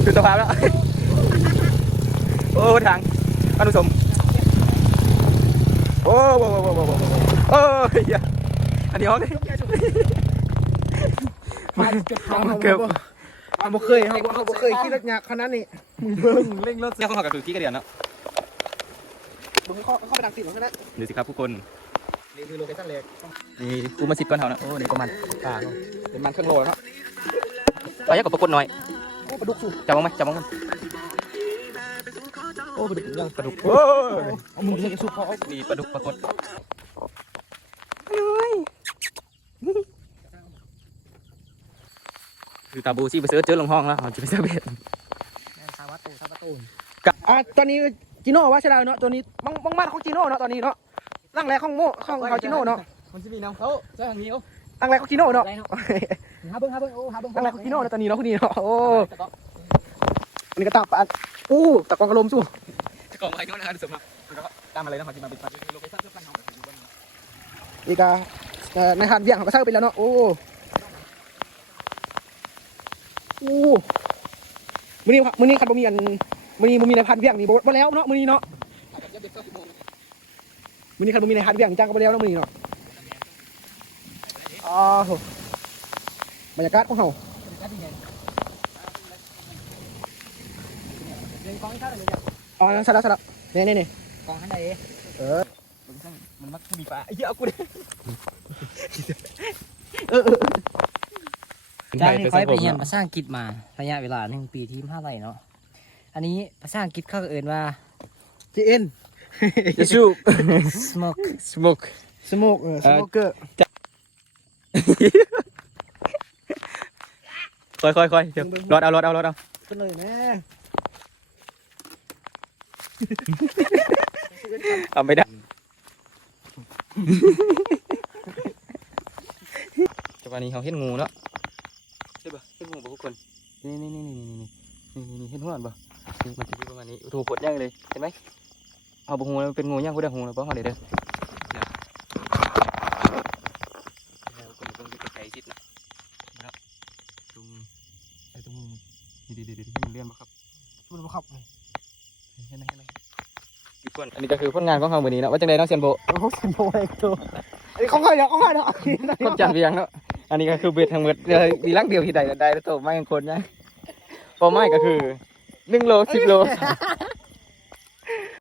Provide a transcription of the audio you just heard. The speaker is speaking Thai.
ดูสภาพแล้วโอ้ทางท่านผู้ชมโอ้โหโอ้ยอันนี้ห้องนี่มาเก็บของเบ่เคยเขาบ่เคยขี่รถยากขนาดนี้มึงเบิ่งเร่งรถเนี่ยเขาขับกับถือขี้กระเดียนเนาะมึงเข้าไปดังติดของขนาดดูสิครับทุกคนนี่คือโลเคชั่นแรกนี่กูมา10ก้อนเท่านะโอ้นี่ประมาณเป็นมันเครื่องโลครับไปยักกับปรากฏหน่อยโอ้ปลาดุกสูจับมั้ยจับมั้ยโอ้ปลาดุกยังปลาดุกโอ้เอามึงเล่นสู้เขานี่ปลาดุกปรากฏคือตาบูซี่ไปเสิร์ชเจอลงห้องแล้วจะไปเสิร์ชเบ็ดซาวัตตูตอนนี้จิโน่ว่าใช่แล้วเนาะตัวนี้บังมาของจิโน่เนาะตอนนี้เนาะร่างแรกของของเขาจิโน่เนาะมันจะมีน้ำเขาเจ้าทางนี้โอ้ร่างแรกของจิโน่เนาะหาเบิ้งโอ้หาเบิ้งร่างแรกของจิโน่เนาะตอนนี้เนาะคนนี้เนาะโอ้อันนี้ก็ตาปานอู้ตะกองกระลมสู้จะกล่องอะไรก็นะครับสมมติตามอะไรนะมันจะมาเป็นปลาโลเคชั่นเพื่อปันห้องนี่ก็ในหาดเวียงเขาก็เช่าไปแล้วเนาะโอ้มื้อนี้คันบ่มีอันมื้อนี้บ่มีในพันเวียงนี่บ่แล้วเนาะมื้อนี้เนาะมื้อนี้คันบ่มีในหาดเวียงจ้างก็บ่แล้วเนาะมื้อนี้เนาะอ๋อบรรยากาศของเฮาเล่นกองให้เข้าเลยเนี่ยอ๋อสลับนี่กองข้างในมันมักมีปลาเยอะกูเลยจ้างนี่ค่อยไปเรียนภาษาอังกฤษมาระยะเวลา1 ปีที่5 ไร่เนาะอันนี้ภาษาอังกฤษเขาเอ่ยว่า JN จะชู smoke smoke สโมกสโมเกอร์ค่อยเดี๋ยวรอดเอาขึ้นเลยแม่เอาไม่ได้จังหวะนี้เขาเห็นงูเนาะใช่ป่ะเห็นงูป่ะทุกคนนี่เห็นหัวป่ะมันจะประมาณนี้ถูกกดย่างเลยเห็นไหมเอาบุงูมันเป็นงูย่างกูได้งูแล้วป้องเขาเลยเด้อคนต้องอยู่ไกลๆชิดนะตรงนี่มันเลื่อนป่ะครับมันบ่ขับเห็นไหมอันนี้ก็คือผลงานของเขาวันนี้เนาะว่าจังไดเนาะเซียนโบโอ้โหสิโมเอกตัวอันนี้ของใครเนาะคนจัดเบียงเนาะอันนี้ก็คือเบ็ดทั้งหมดมีลักเดียวที่ใดได้แล้วโตไม่กันคนนะพอไม่ก็คือ1 โล 10 โล